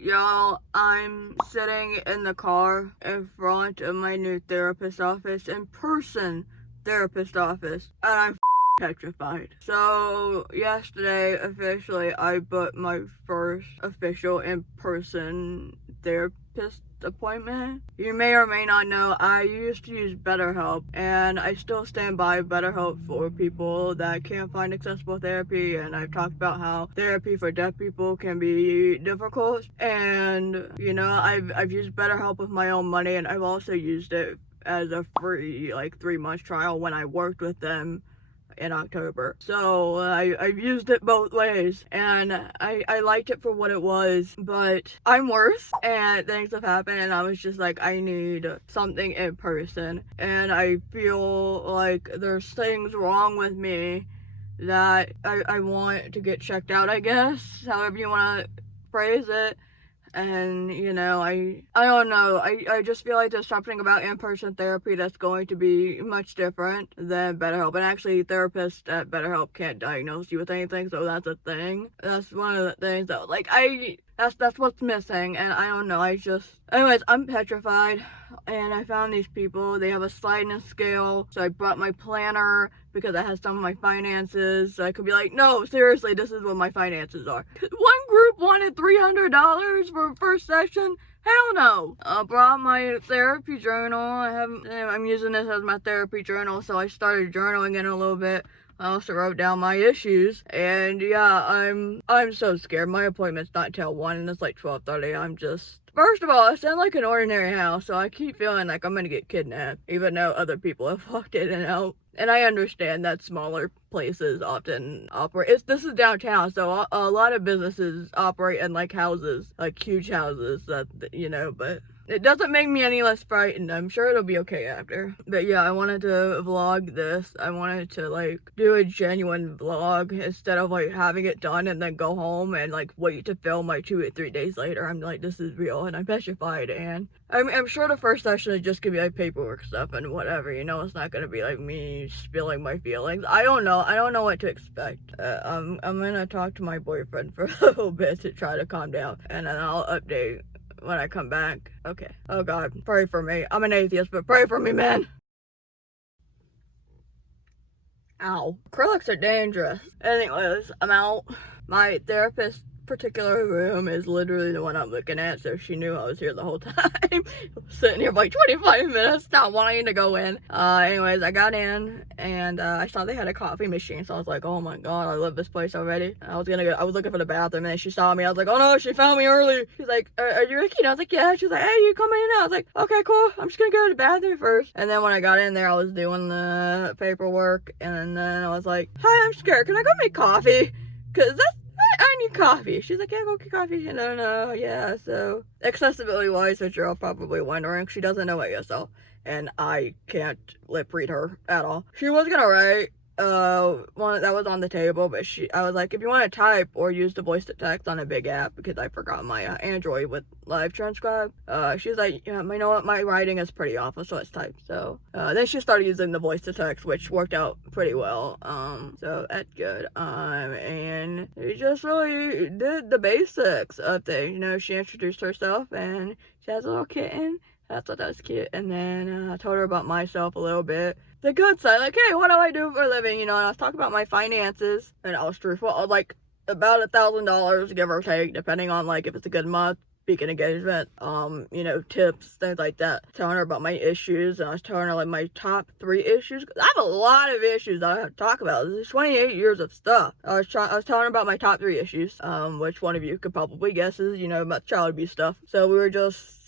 Y'all, I'm sitting in the car in front of my new therapist office, in-person therapist office, and I'm petrified. So, yesterday, officially, I booked my first official in-person therapist appointment. You may or may not know, I used to use BetterHelp, and I still stand by BetterHelp for people that can't find accessible therapy, and I've talked about how therapy for deaf people can be difficult, and I've used BetterHelp with my own money, and I've also used it as a free 3-month trial when I worked with them in October. So I've used it both ways, and I liked it for what it was, but I'm worse and things have happened, and I was just like, I need something in person, and I feel like there's things wrong with me that I want to get checked out, I guess, however you want to phrase it. And I don't know, I just feel like there's something about in-person therapy that's going to be much different than BetterHelp. And actually, therapists at BetterHelp can't diagnose you with anything, so that's a thing. That's one of the things that that's what's missing. And I don't know, anyways, I'm petrified, and I found these people. They have a sliding scale, so I brought my planner because I had some of my finances, so I could be like, no, seriously, this is what my finances are. One group wanted $300 for a first session. Hell no. I brought my therapy journal. I'm using this as my therapy journal, so I started journaling in a little bit. I also wrote down my issues, and yeah, I'm so scared. My appointment's not till 1, and it's like 12:30. First of all, I sound like an ordinary house, so I keep feeling like I'm gonna get kidnapped, even though other people have walked in and out. And I understand that smaller places often operate. This is downtown, so a lot of businesses operate in houses, huge houses but it doesn't make me any less frightened. I'm sure it'll be okay after. But yeah, I wanted to vlog this. I wanted to do a genuine vlog instead of having it done and then go home and wait to film 2 or 3 days later. I'm like, this is real, and I'm petrified. And I'm sure the first session is just gonna be paperwork stuff and whatever. It's not gonna be me spilling my feelings. I don't know what to expect. I'm gonna talk to my boyfriend for a little bit to try to calm down, and then I'll update when I come back. Okay. Oh God, pray for me. I'm an atheist, but pray for me, man. Ow. Acrylics are dangerous. Anyways, I'm out. My therapist's particular room is literally the one I'm looking at, so she knew I was here the whole time. Sitting here for 25 minutes, not wanting to go in. Anyways, I got in, and I saw they had a coffee machine, so I was like, oh my God, I love this place already. I was looking for the bathroom, and then she saw me. I was like, oh no, she found me early. She's like, are you Rikki? And I was like, yeah. She's like, hey, you coming in now? I was like, okay, cool. I'm just gonna go to the bathroom first. And then when I got in there, I was doing the paperwork, and then I was like, hi, I'm scared. Can I go make coffee? Cause I need coffee. She's like, yeah, go get coffee. And I don't know, yeah, so accessibility wise, which you're all probably wondering, she doesn't know ASL, and I can't lip read her at all. She was gonna write one that was on the table, but I was like, if you want to type or use the voice to text on a big app, because I forgot my Android with live transcribe. She's like, yeah, you know what, my writing is pretty awful, so let's type. So then she started using the voice to text, which worked out pretty well. So that's good. And we just really did the basics of things. She introduced herself, and she has a little kitten. I thought that was cute. And then I told her about myself a little bit. The good side, hey, what do I do for a living? And I was talking about my finances, and I was truthful, about $1,000, give or take, depending on if it's a good month, speaking engagement, tips, things like that. Telling her about my issues, and I was telling her my top 3 issues. I have a lot of issues that I have to talk about. There's 28 years of stuff. I was telling her about my top 3 issues, which one of you could probably guess is, about child abuse stuff. So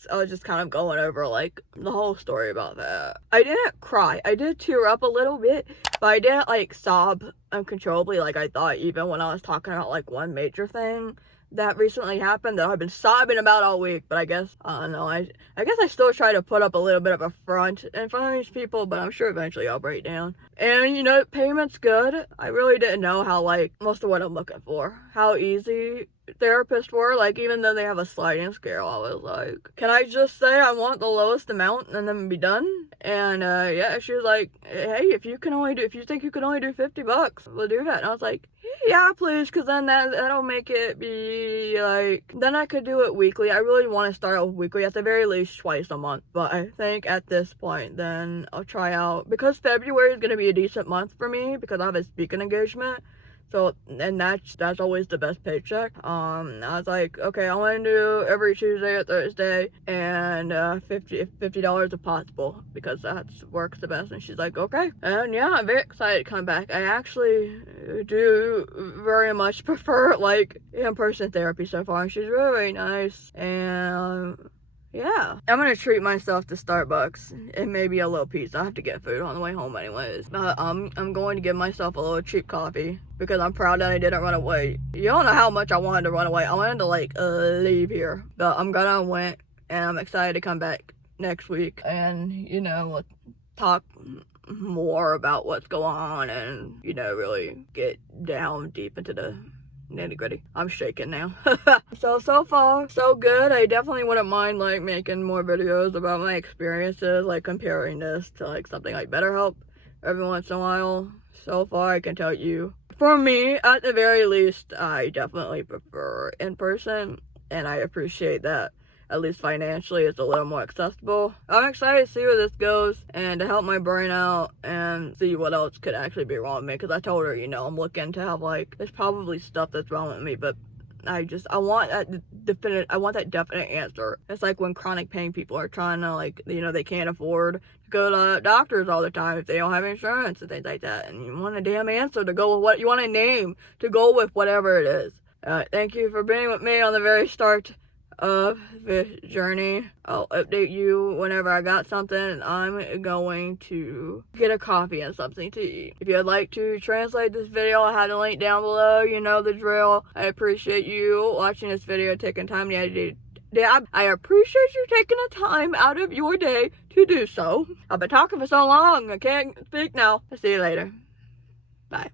I was just kind of going over the whole story about that. I didn't cry. I did tear up a little bit, but I didn't sob uncontrollably like I thought, even when I was talking about one major thing that recently happened that I've been sobbing about all week. But I guess, I don't know, I guess I still try to put up a little bit of a front in front of these people, but I'm sure eventually I'll break down. And payment's good. I really didn't know how most of what I'm looking for, how easy therapists were. Like, even though they have a sliding scale, I was like, can I just say I want the lowest amount and then be done? And yeah, she was like, hey, if you think you can only do $50, we'll do that. And I was like, yeah, please, because then that'll make it be like, then I could do it weekly. I really want to start out weekly, at the very least twice a month. But I think at this point, then I'll try out, because February is going to be a decent month for me because I have a speaking engagement. So, and that's always the best paycheck. I was like, okay, I want to do every Tuesday or Thursday, and $50 if possible, because that works the best. And she's like, okay. And yeah, I'm very excited to come back. I actually do very much prefer, like, in-person therapy so far. She's really, really nice, and yeah, I'm gonna treat myself to Starbucks and maybe a little pizza. I have to get food on the way home anyways. I'm going to give myself a little cheap coffee because I'm proud that I didn't run away. You don't know how much I wanted to run away. I wanted to, like, leave here. But I'm gonna win, and I'm excited to come back next week. And, you know, we'll talk more about what's going on and, you know, really get down deep into the nitty-gritty. I'm shaking now. So far, so good. I definitely wouldn't mind, like, making more videos about my experiences, like comparing this to, like, something like BetterHelp every once in a while. So far, I can tell you, for me, at the very least, I definitely prefer in person, and I appreciate that. At least financially, it's a little more accessible. I'm excited to see where this goes and to help my brain out and see what else could actually be wrong with me. Because I told her, you know, I'm looking to have, like, there's probably stuff that's wrong with me, but I want that definite answer. It's like when chronic pain people are trying to, like, you know, they can't afford to go to doctors all the time if they don't have insurance and things like that. And you want a damn answer to go with what you want a name to go with, whatever it is. Thank you for being with me on the very start of this journey. I'll update you whenever I got something. I'm going to get a coffee and something to eat. If you'd like to translate this video, I have a link down below. You know the drill. I appreciate you watching this video, taking time to edit. I appreciate you taking the time out of your day to do so. I've been talking for so long, I can't speak now. I'll see you later. Bye.